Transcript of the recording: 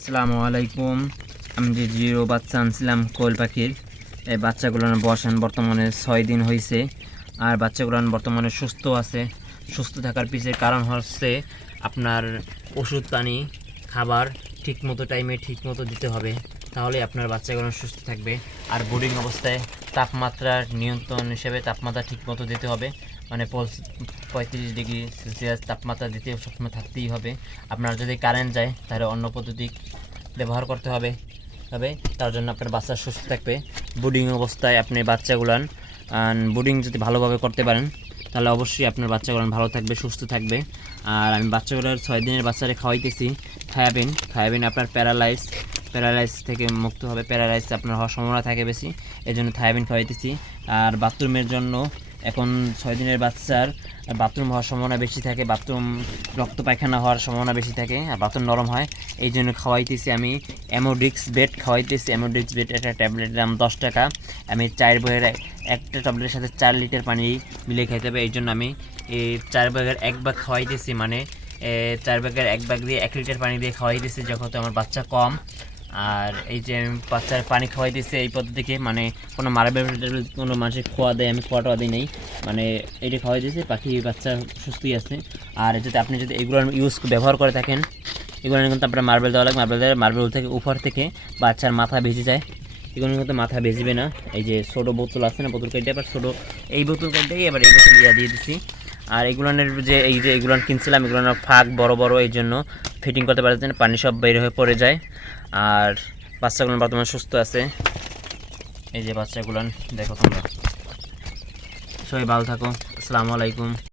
আসসালামু আলাইকুম। আমি যে জিরো বাচ্চা আনছিলাম কোয়েল পাখির, এই বাচ্চাগুলো বসান বর্তমানে 6 দিন হয়েছে। আর বাচ্চাগুলো বর্তমানে সুস্থ আছে। সুস্থ থাকার পিছের কারণ হচ্ছে আপনার ওষুধ পানি খাবার ঠিকমতো টাইমে ঠিকমতো দিতে হবে, তাহলে আপনার বাচ্চাগুলো সুস্থ থাকবে। আর বোর্ডিং অবস্থায় তাপমাত্রার নিয়ন্ত্রণ হিসেবে তাপমাত্রা ঠিকমতো দিতে হবে, মানে 35 ডিগ্রি সেলসিয়াস তাপমাত্রা দিতে সবসময় থাকতেই হবে। আপনার যদি কারেন্ট যায় তাহলে অন্য পদ্ধতি ব্যবহার করতে হবে, তার জন্য আপনার বাচ্চা সুস্থ থাকবে। বুডিং অবস্থায় আপনি বাচ্চাগুলান বুডিং যদি ভালোভাবে করতে পারেন তাহলে অবশ্যই আপনার বাচ্চাগুলান ভালো থাকবে, সুস্থ থাকবে। আর আমি বাচ্চাগুলোর 6 দিনের বাচ্চারে খাওয়াইতেছি থায়াবিন আপনার প্যারালাইজ থেকে মুক্ত হবে। প্যারালাইজ আপনার হওয়ার সম্ভাবনা থাকে বেশি, এই জন্য থায়াবিন খাওয়াইতেছি। আর বাথরুমের জন্য এখন 6 দিনের বাচ্চার বাথরুম হওয়ার সম্ভাবনা বেশি থাকে, বাথরুম রক্ত পায়খানা হওয়ার সম্ভাবনা বেশি থাকে, আর বাথরুম নরম হয়। এই জন্য খাওয়াইতেছি আমি অ্যামোডিক্স বেড খাওয়াইতেছি। অ্যামোডিক্স বেড একটা ট্যাবলেটের দাম 10 টাকা। আমি 4 ভাগের একটা ট্যাবলেটের সাথে 4 লিটার পানি মিলিয়ে খাইতে হবে। এই জন্য আমি এই 4 ভাগের 1 ভাগ খাওয়াইতেছি, মানে 4 ভাগের 1 ভাগ দিয়ে 1 লিটার পানি দিয়ে খাওয়াইতেছি, যখন আমার বাচ্চা কম। আর এই যে আমি বাচ্চার পানি খাওয়াই দিচ্ছি এই পদ্ধতিকে, মানে কোনো মার্বেল কোনো মানুষের খোয়া দেয়, আমি খোয়াটা দিই নেই, মানে এইটা খাওয়াই দিয়েছি, পাখি বাচ্চা সুস্থই আছে। আর যদি আপনি যদি এগুলো ব্যবহার করে থাকেন, এগুলো কিন্তু আপনার মার্বেল দেওয়া লাগে। মার্বেল থেকে উপর থেকে বাচ্চার মাথা ভেজে যায়, এগুলো কিন্তু মাথা ভেজবে না। এই যে ছোটো বোতল আছে না, বোতল কেটে আবার ছোটো এই বোতল কেটে এবার এই বোতল দিয়ে দিচ্ছি। আর এগুলোনের যে এই যে এগুলো কিনছিলাম, এগুলোর ফাঁক বড় বড়, এই জন্য ফিটিং করতে পারছেন, পানি সব বের হয়ে পড়ে যায়। আর বাচ্চাগুলো বর্তমানে সুস্থ আছে। এই যে বাচ্চাগুলো দেখো তোমরা। সবাই ভালো থাকো। আসসালামু আলাইকুম।